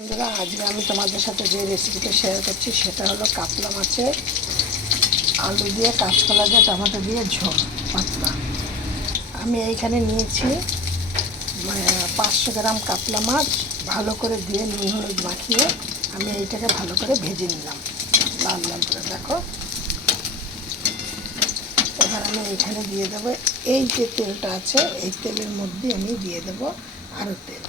বন্ধুরা, আজকে আমি তোমাদের সাথে যে রেসিপিটা শেয়ার করছি সেটা হলো কাতলা মাছের আলু দিয়ে কাঁচকলা দিয়ে টমেটো দিয়ে ঝোল পাতলা। আমি এইখানে নিয়েছি 500 গ্রাম কাতলা মাছ, ভালো করে দিয়ে নুন হলুদ মাখিয়ে আমি এইটাকে ভালো করে ভেজে নিলাম লাল লাল করে। দেখো, এবার আমি এইখানে দিয়ে দেবো এই যে তেলটা আছে, এই তেলের মধ্যে আমি দিয়ে দেবো আরও তেল।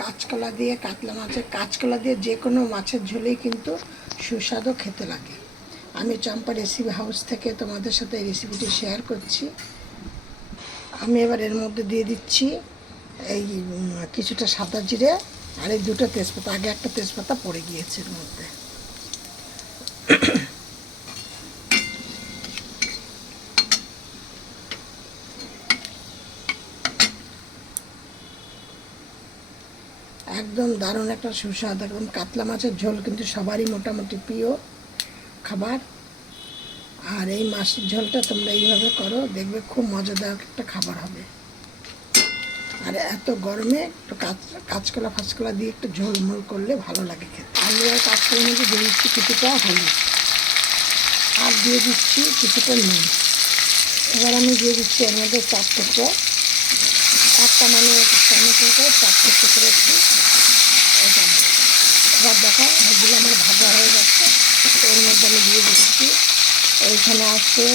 কাঁচকলা দিয়ে কাতলা মাছের কাঁচকলা দিয়ে যে কোনো মাছের ঝোলেই কিন্তু সুস্বাদু খেতে লাগে। আমি চম্পা রেসিপি হাউস থেকে তোমাদের সাথে এই রেসিপিটি শেয়ার করছি। আমি এবার এর মধ্যে দিয়ে দিচ্ছি এই কিছুটা সাদা জিরে আর এই দুটো তেজপাতা। আগে একটা তেজপাতা পড়ে গিয়েছে এর মধ্যে। একদম দারুণ একটা সুস্বাদু একদম কাতলা মাছের ঝোল কিন্তু সবারই মোটামুটি প্রিয় খাবার। আর এই মাছের ঝোলটা তোমরা এইভাবে করো, দেখবে খুব মজাদার একটা খাবার হবে। আর এত গরমে একটু কাঁচকলা ফাঁচকলা দিয়ে একটু ঝোলমোল করলে ভালো লাগে খেতে। আলু আর কাঁচকলার মধ্যে দিয়ে দিচ্ছি কিছুটা হলুদ আর দিয়ে দিচ্ছি কিছুটা নুন। এবার আমি দিয়ে দিচ্ছি এর মধ্যে 4 টুকরো, একটা টমেটো করে 4 টুকরো করেছি এটা। এবার দেখো এগুলো আমার ভাজা হয়ে যাচ্ছে। এর মধ্যে আমি দিয়ে দিচ্ছি, এইখানে আছে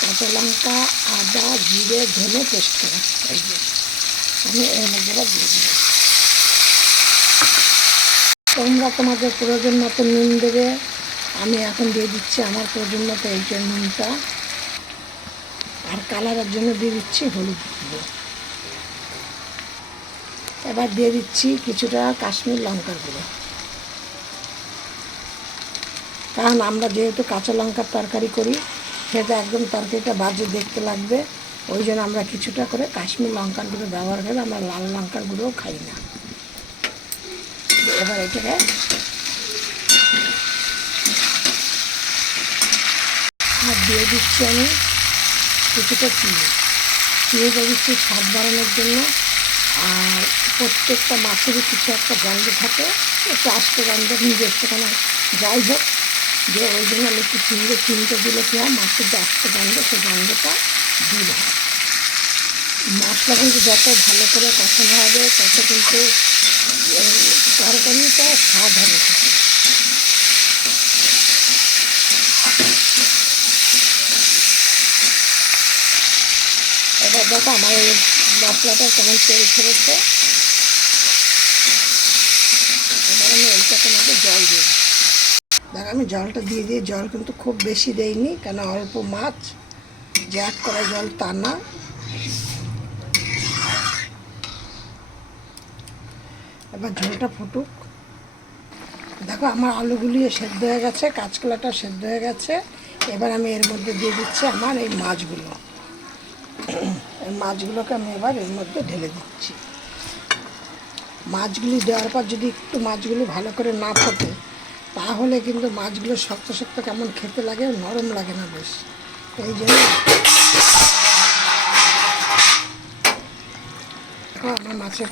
কাঁচা লঙ্কা, আদা, জিরে, ধনে পেস্ট করা। এই যে আমি এর মধ্যে দিয়ে দিই। তোমরা তোমাদের প্রয়োজন মতো নুন দেবে। আমি এখন দিয়ে দিচ্ছি আমার প্রয়োজন মতো এই যে নুনটা, আর কালারের জন্য দিয়ে দিচ্ছি হলুদ গুঁড়ো। এবার দিয়ে দিচ্ছি কিছুটা কাশ্মীর লঙ্কার গুঁড়ো, কারণ আমরা যেহেতু কাঁচা লঙ্কার তরকারি করি, খেতে একদম তরকারিটা বাজে দেখতে লাগবে। ওই জন্য আমরা কিছুটা করে কাশ্মীর লঙ্কার গুঁড়ো ব্যবহার করি, আমরা লাল লঙ্কার গুঁড়োও খাই না। এবার এটাকে আর দিয়ে দিচ্ছি আমি কিছুটা চিনিটা দিচ্ছি স্বাদ বাড়ানোর জন্য। আর প্রত্যেকটা মাছেরই কিছু একটা গন্ধ থাকে, একটু আস্তে গন্ধ নিজস্ব কোনো যাই হোক, যে ওই জন্য আমি একটু চিনিটা দিলে কি হয়, মাছের যে আস্তে গন্ধ সেই গন্ধটা দিল হয়। মশলা কিন্তু যত ভালো করে কষানো হবে তত কিন্তু তরকারিটা স্বাদ হবে থাকে। এবার দেখো আমার এই মশলাটা কেমন তেল ছেড়েছে। এবার আমি এইটাকে মধ্যে জল দিয়ে দিচ্ছি। দেখো আমি জলটা দিয়ে জল কিন্তু খুব বেশি দেইনি, কেন অল্প মাছ যে এক কড়াই জল তা না। এবার ঝোলটা ফুটুক। দেখো আমার আলুগুলিও সেদ্ধ হয়ে গেছে, কাঁচকলাটা সেদ্ধ হয়ে গেছে। এবার আমি এর মধ্যে দিয়ে দিচ্ছি আমার এই মাছগুলো। এই মাছগুলোকে আমি এবার এর মধ্যে ঢেলে দিচ্ছি। মাছগুলি দেওয়ার পর যদি একটু মাছগুলো ভালো করে না ফোটে, তাহলে কিন্তু মাছগুলো শক্ত শক্ত কেমন খেতে লাগে, নরম লাগে না বেশ। এই জন্য দেখো আমার মাছের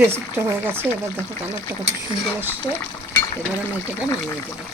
রেসিপিটা হয়ে গেছে। এবার দেখো কালারটা কত সুন্দর আসছে। এবার আমি এটাকে নামিয়ে দেবো।